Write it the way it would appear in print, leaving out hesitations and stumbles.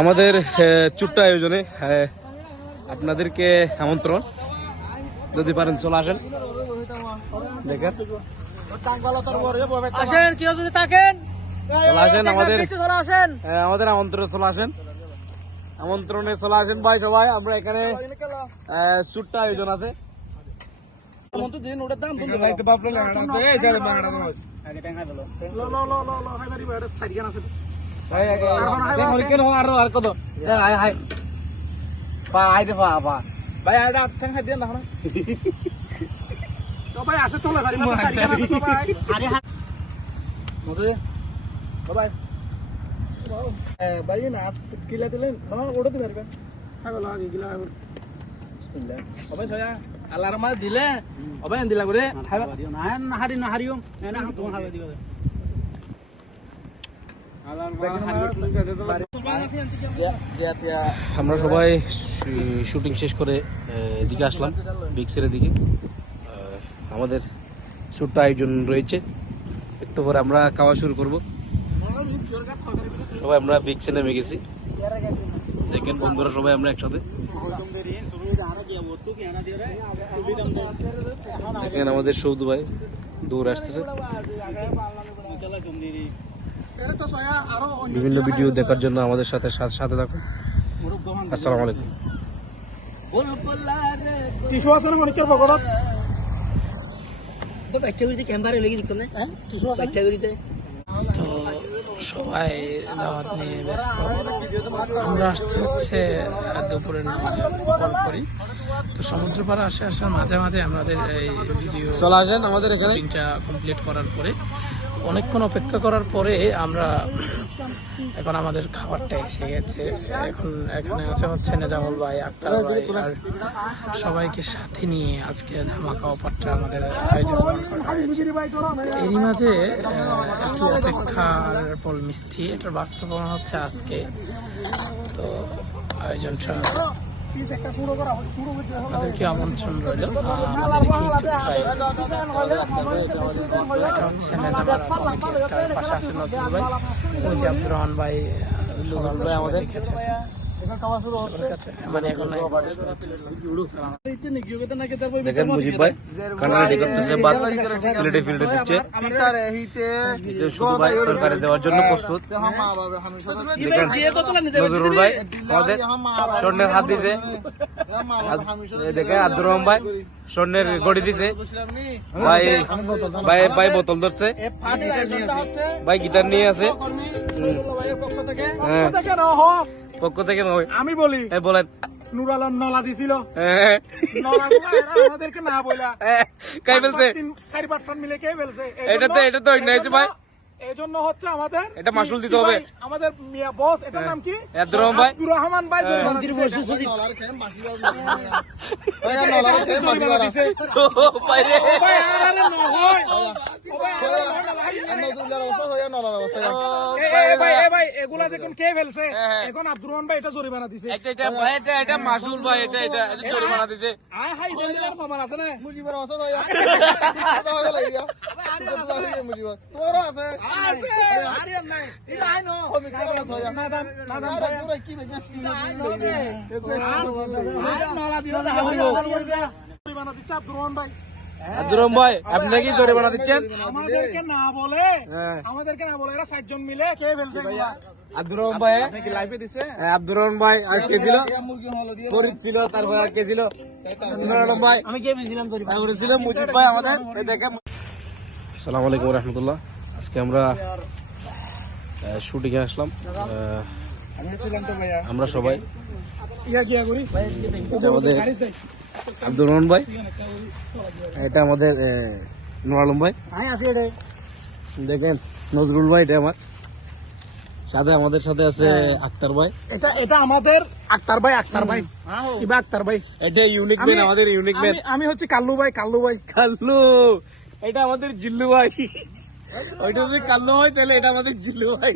আমাদের ছোট্ট আয়োজনে আপনাদেরকে আমন্ত্রণ, যদি পারেন চলে আসেন। দেখেন আসেন, কেউ যদি থাকেন চলে আসেন, আমাদের আমন্ত্রণে চলে আসেন, আমন্ত্রণে চলে আসেন ভাই সবাই। আমরা এখানে ছোট্ট আয়োজন আছে। আর কত ভাই সবাই আসে তোলা গাড়ি মতো সাইকেল আছে তো ভাই। আরে ভাই ভাই না কিলা দিলেন না ওড়তে পারবেন। হ্যাঁ বলা গিলা বিসমিল্লাহ ওবাই ছয়া আল্লাহর মাল দিলে ওবাই দিলা করে না হারি না হারিও না তোমার হালে দিবা আমরা সবাই শুটিং শেষ করে এদিকে আসলাম, বিক্সের দিকে। আমাদের ছোট্ট আয়োজন রয়েছে, একটু পরে আমরা খাওয়া শুরু করব। সবাই আমরা বিক্সে নেমে গেছি, দেখেন বন্ধুরা সবাই আমরা একসাথে। দেখেন আমাদের সৌদু ভাই দৌড় আসতেছে। বিভিন্ন ভিডিও দেখার জন্য আমাদের সাথে সাথে থাকুন। আসসালামু আলাইকুম। টিস্যু আছে না অনেকের পকেটত তো একটা করে ক্যামেরা লেগে দিত না। হ্যাঁ টিস্যু আছে একটা করে। তো সবাই দাওয়াত নিয়ে ব্যস্ত। আমরা আসছি হচ্ছে দুপুরের নামাজে কল করি। তো সমুদ্র পাড়ে আসার মাঝে মাঝে আমাদের এই ভিডিও চলে আসেন আমাদের এখানে। শুটিংটা কমপ্লিট করার পরে অনেকক্ষণ অপেক্ষা করার পরে আমরা এখন আমাদের খাবারটা এসে গেছে। এখন এখানে আছে হচ্ছে নেজামুল ভাই, আক্তার ভাই আর সবাইকে সাথে নিয়ে আজকে ধামাকা অফারটা আমাদের আয়োজন করা হয়েছে। তো এরই মাঝে একটু অপেক্ষার ফল মিষ্টি, এটার বাস্তবায়ন হচ্ছে আজকে। তো আয়োজনটা তাদেরকে আমন্ত্রণ রইল। এটা হচ্ছে নেজামারা কমিটি, একটা পাশে আছে নজরুল ভাই, ওই যে আব্দুর রহমান ভাই আমাদের কাছে মানে এখন দেখেন মুজিব ভাই খানা রেডি করতেছে, ভাত প্লেটে ফিল্টে দিচ্ছে। শুধু ভাই তরকারি দেওয়ার জন্য প্রস্তুত। দেখেন নজরুল ভাই আমাদের স্বর্ণের হাত দিছে। দেখেন আব্দুর রহমান ভাই স্বর্ণের গড়ি দিছে। ভাই ভাই ভাই বোতল ধরছে, ভাই গিটার নিয়ে আছে। পক্ষ থেকে নয় আমি বলি বলেন। নুর আলম নলা দিছিল, আমাদেরকে না বইলা কাই ফেলছে 4-5 জন মিলে কে ফেলছে। এটা তো অন্যায় হয়েছে ভাই। এই জন্য হচ্ছে আমাদের এটা মাসুল দিতে হবে। আমাদের মিয়া বস, এটার নাম কি? আব্দুর রহমান ভাই। আব্দুর রহমান ভাই মন্ত্রী বলছে সজি এগুলা যখন কে ফেলছে, এখন আব্দুর রহমান ভাই এটা জরিমানা দিছে। এটা মাসুল ভাই, এটা জরিমানা দিছে। আয় হাই দেওয়ার প্রমাণ আছে না? মুজিবের আছে তো মুজিবের তোরও আছে। আরে নাই এটা আই নো না দাম কি নলা দিও না জরিমানা দিচ্ছে আব্দুর রহমান ভাই। আব্দুর রহমান ভাই আপনি নাকি জরিমানা দিচ্ছেন? আমাদেরকে না বলে এরা 4 জন মিলে কে ফেলছে এগুলা। আব্দুর রহমান ভাই কি লাইভে দিছে? আব্দুর রহমান ভাই আর কে ছিল? ফরিদ ছিল, তারপর আর কে ছিল? আব্দুর রহমান ভাই। আমি কে ফেলছিলাম জরিমানা? তারপরে ছিল মুজিব ভাই আমাদের। এই দেখেন। আসসালামু আলাইকুম ওয়া রাহমাতুল্লাহ। আজকে আমরা শুটিং এ আসলাম। আমরা সবাই আমাদের আব্দুর রহমান ভাই, এটা আমাদের নুর আলম ভাই, দেখেন নজরুল ভাই, এটা আমার সাথে, আমাদের সাথে আছে আক্তার ভাই। এটা আমাদের আক্তার ভাই ইবা আক্তার ভাই, এটা ইউনিক ম্যান, আমাদের ইউনিক ম্যান। আমি হচ্ছে কাল্লু ভাই। কাল্লু এটা আমাদের জিল্লু ভাই। ওইটা যদি কাল্লু হয় তাহলে এটা আমাদের জিল্লু ভাই।